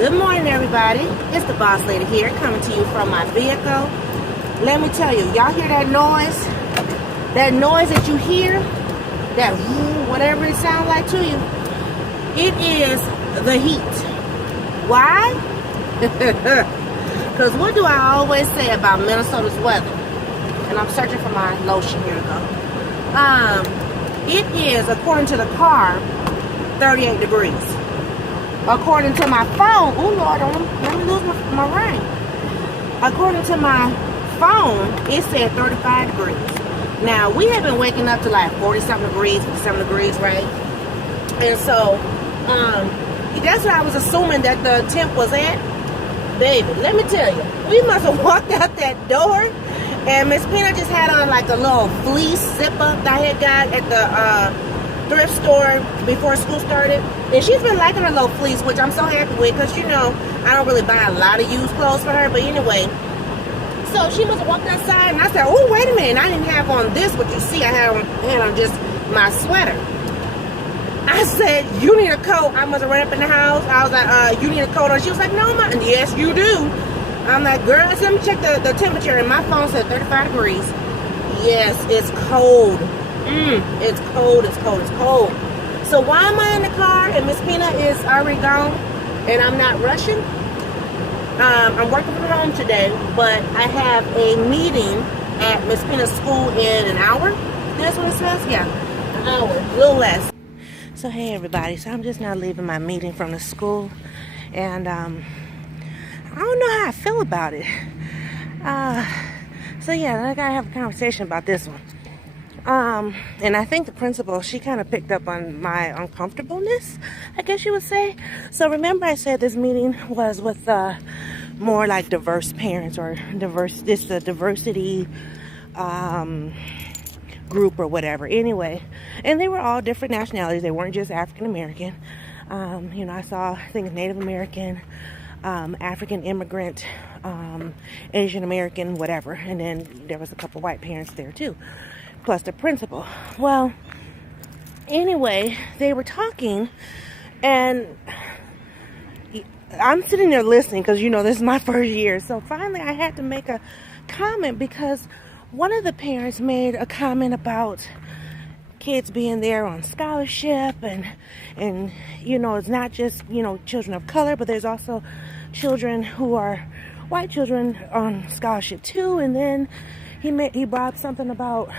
Good morning, everybody. It's the boss lady here, coming to you from my vehicle. Let me tell you, y'all hear that noise? That noise that you hear, that whatever it sounds like to you, it is the heat. Why? Because what do I always say about Minnesota's weather? And I'm searching for my lotion. Here we go. It is, according to the car, 38 degrees. According to my phone, oh Lord, let me lose my ring. According to my phone, it said 35 degrees. Now, we have been waking up to like 40-something degrees, 57 degrees, right? And so, that's what I was assuming that the temp was at. Baby, let me tell you, we must have walked out that door, and Miss Pina just had on like a little fleece zipper that I had got at the thrift store before school started. And she's been liking her little fleece, which I'm so happy with, because you know I don't really buy a lot of used clothes for her. But anyway, so she must have walked outside, and I said, oh, wait a minute, I didn't have on this, what you see. I had on just my sweater. I said, you need a coat. I must have ran up in the house. I was like, you need a coat. And she was like, no, ma. Yes, you do. I'm like, girl, let me check the temperature. And my phone said 35 degrees. Yes, it's cold. It's cold, it's cold, it's cold. So why am I in the car and Miss Pina is already gone and I'm not rushing? I'm working from home today, but I have a meeting at Miss Pina's school in an hour. That's what it says? Yeah, an hour, a little less. So hey everybody, so I'm just now leaving my meeting from the school, and I don't know how I feel about it. So yeah, I gotta have a conversation about this one. And I think the principal, she kind of picked up on my uncomfortableness, I guess you would say. So remember I said this meeting was with more like diverse parents, or diversity group or whatever. Anyway, and they were all different nationalities. They weren't just African American. You know, I saw, I think, Native American, African immigrant, Asian American, whatever. And then there was a couple white parents there too, plus the principal. Well, anyway, they were talking, and I'm sitting there listening because, you know, this is my first year. So finally I had to make a comment, because one of the parents made a comment about kids being there on scholarship, and you know, it's not just, you know, children of color, but there's also children who are white children on scholarship too. And then he brought up something about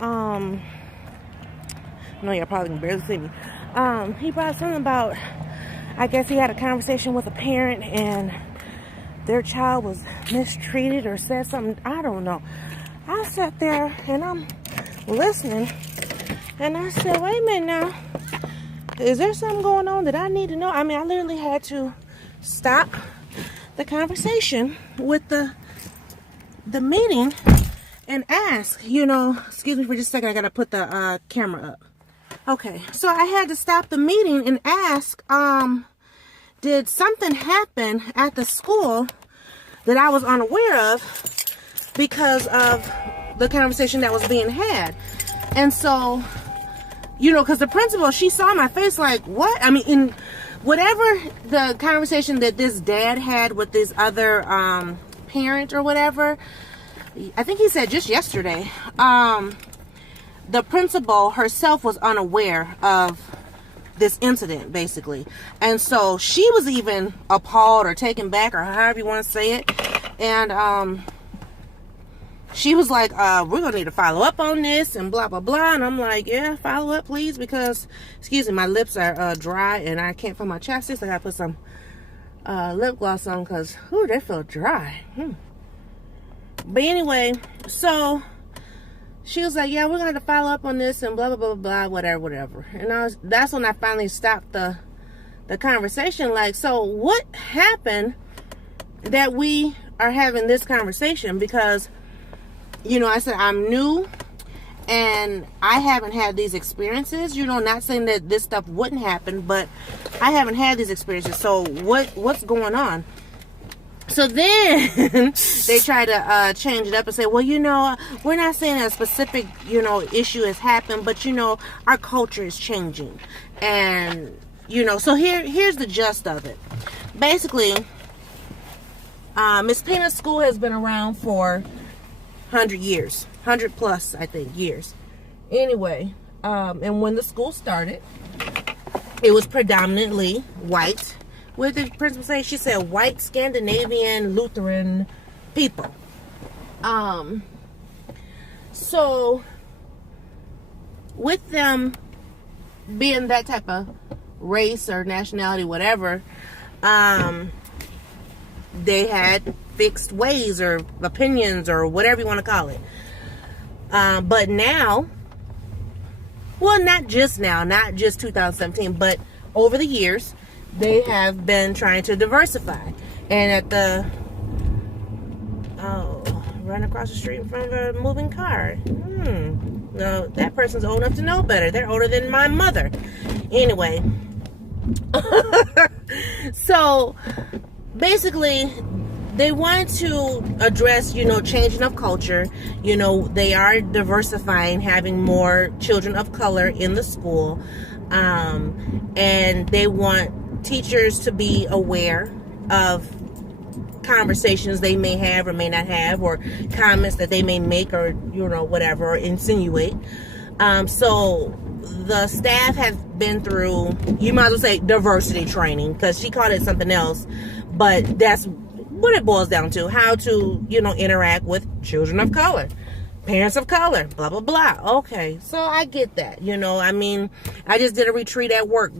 no, y'all probably can barely see me. He brought something about, I guess he had a conversation with a parent and their child was mistreated or said something, I don't know. I sat there and I'm listening, and I said, wait a minute now, is there something going on that I need to know? I mean, I literally had to stop the conversation with the meeting and ask, you know, excuse me for just a second, I gotta put the camera up. Okay, so I had to stop the meeting and ask, did something happen at the school that I was unaware of because of the conversation that was being had? And so, you know, because the principal, she saw my face like, what? I mean, in whatever the conversation that this dad had with this other parent or whatever, I think he said just yesterday, the principal herself was unaware of this incident, basically. And so she was even appalled or taken back, or however you want to say it. And she was like, we're gonna need to follow up on this and blah blah blah. And I'm like, yeah, follow up please, because excuse me, my lips are dry and I can't feel my chapstick, so I gotta put some lip gloss on, because they feel dry. But anyway, so she was like, yeah, we're going to have to follow up on this and blah, blah, blah, blah, whatever. And that's when I finally stopped the conversation. Like, so what happened that we are having this conversation? Because, you know, I said, I'm new and I haven't had these experiences, you know, not saying that this stuff wouldn't happen, but I haven't had these experiences. So what's going on? So then they try to change it up and say, well, you know, we're not saying a specific, you know, issue has happened, but, you know, our culture is changing. And, you know, so here's the gist of it. basically, Miss Pina's school has been around for 100 years. 100 plus, I think, years. Anyway, and when the school started, it was predominantly white. What did the principal say? She said white Scandinavian Lutheran people. So with them being that type of race or nationality, whatever, they had fixed ways or opinions or whatever you want to call it. But now, well, not just now, not just 2017, but over the years, they have been trying to diversify. And at the, running across the street in front of a moving car. No, that person's old enough to know better. They're older than my mother. Anyway. So, basically, they want to address, changing of culture. They are diversifying, having more children of color in the school. And they want teachers to be aware of conversations they may have or may not have, or comments that they may make or, whatever, or insinuate. So the staff has been through, you might as well say, diversity training, because she called it something else, but that's what it boils down to. How to, interact with children of color, parents of color, blah, blah, blah. Okay, so I get that, I just did a retreat at work,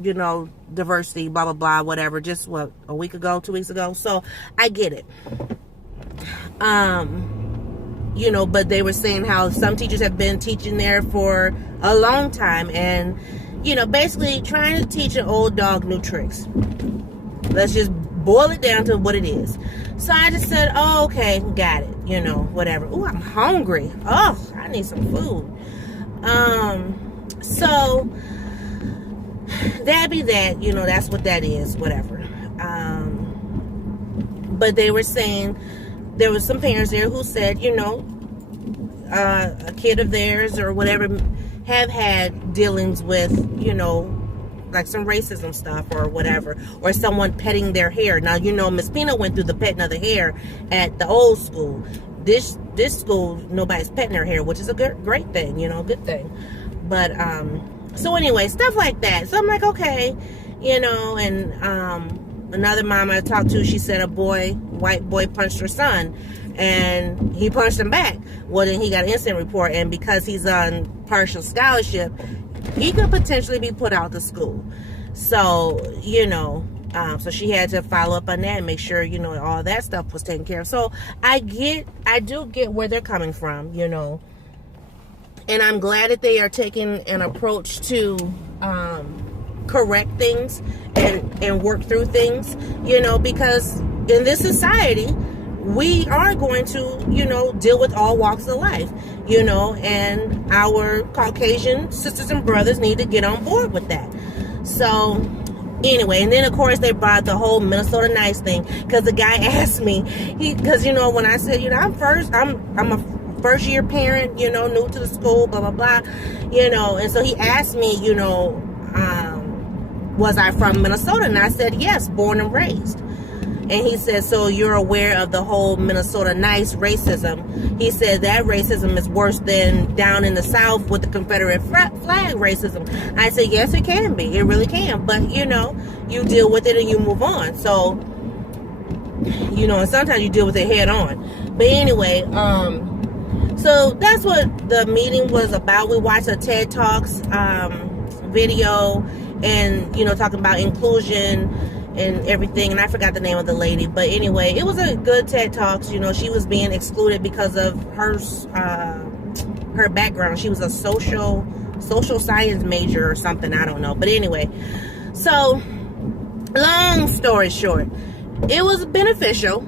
diversity, blah, blah, blah, whatever, just, a week ago, 2 weeks ago, so I get it. But they were saying how some teachers have been teaching there for a long time, and, basically trying to teach an old dog new tricks. Let's just boil it down to what it is. So I just said, oh, okay, got it, whatever. Ooh, I'm hungry. Oh, I need some food. So that'd be that, that's what that is, whatever. But they were saying, there was some parents there who said, a kid of theirs or whatever have had dealings with, like some racism stuff or whatever, or someone petting their hair. Now, Miss Pina went through the petting of the hair at the old school. This school, nobody's petting her hair, which is a great thing, good thing. But, so anyway, stuff like that. So I'm like, okay, and, another mom I talked to, she said a white boy punched her son, and he punched him back. Well, then he got an incident report, and because he's on partial scholarship, he could potentially be put out of school. So, so she had to follow up on that and make sure, all that stuff was taken care of. So I do get where they're coming from, and I'm glad that they are taking an approach to, correct things and work through things, because in this society, we are going to, deal with all walks of life, and our Caucasian sisters and brothers need to get on board with that. So anyway, and then of course they brought the whole Minnesota Nice thing, because the guy asked me, because when I said, I'm a first year parent, new to the school, blah, blah, blah, and so he asked me, was I from Minnesota? And I said, yes, born and raised. And he said, so you're aware of the whole Minnesota Nice racism? He said that racism is worse than down in the South with the Confederate flag racism. I said, yes, it can be. It really can. But, you deal with it and you move on. So, and sometimes you deal with it head on. But anyway, so that's what the meeting was about. We watched a TED Talks video, and talking about inclusion and everything, and I forgot the name of the lady, but anyway, it was a good TED Talks. She was being excluded because of her background. She was a social science major or something, I don't know, but anyway, so long story short, it was beneficial.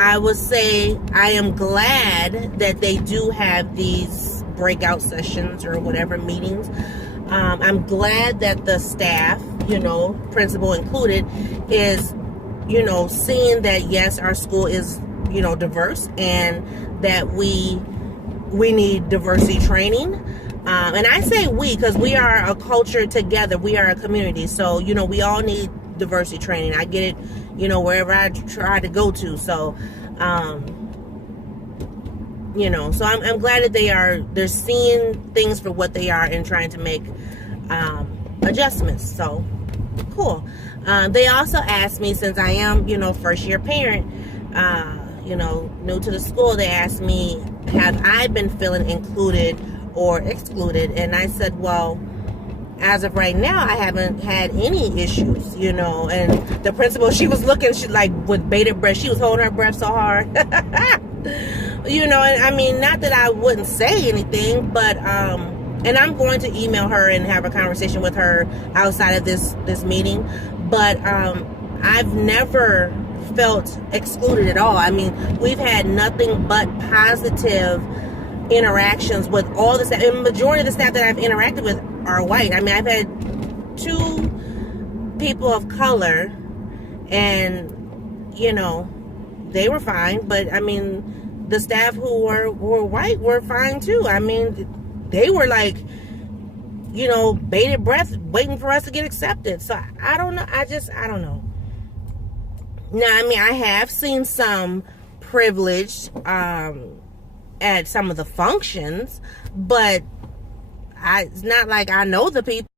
I would say I am glad that they do have these breakout sessions or whatever meetings. I'm glad that the staff, principal included, is, seeing that yes, our school is, diverse, and that we need diversity training. And I say we because we are a culture together. We are a community. So, you know, we all need diversity training. I get it, you know, wherever I try to go to. So, you know, so I'm glad that they're seeing things for what they are and trying to make adjustments. So, cool. They also asked me, since I am, you know, first year parent, you know, new to the school, they asked me, have I been feeling included or excluded? And I said, well, as of right now, I haven't had any issues, you know. And the principal, she was looking, she like with bated breath, she was holding her breath so hard. You know, and I mean, not that I wouldn't say anything, but and I'm going to email her and have a conversation with her outside of this meeting. But I've never felt excluded at all. I mean, we've had nothing but positive interactions with all the staff. And the majority of the staff that I've interacted with are white. I mean, I've had 2 people of color, and you know, they were fine. But I mean, the staff who were white were fine too. I mean, they were like, you know, bated breath, waiting for us to get accepted. So I don't know. I don't know. Now, I mean, I have seen some privileged at some of the functions, but it's not like I know the people.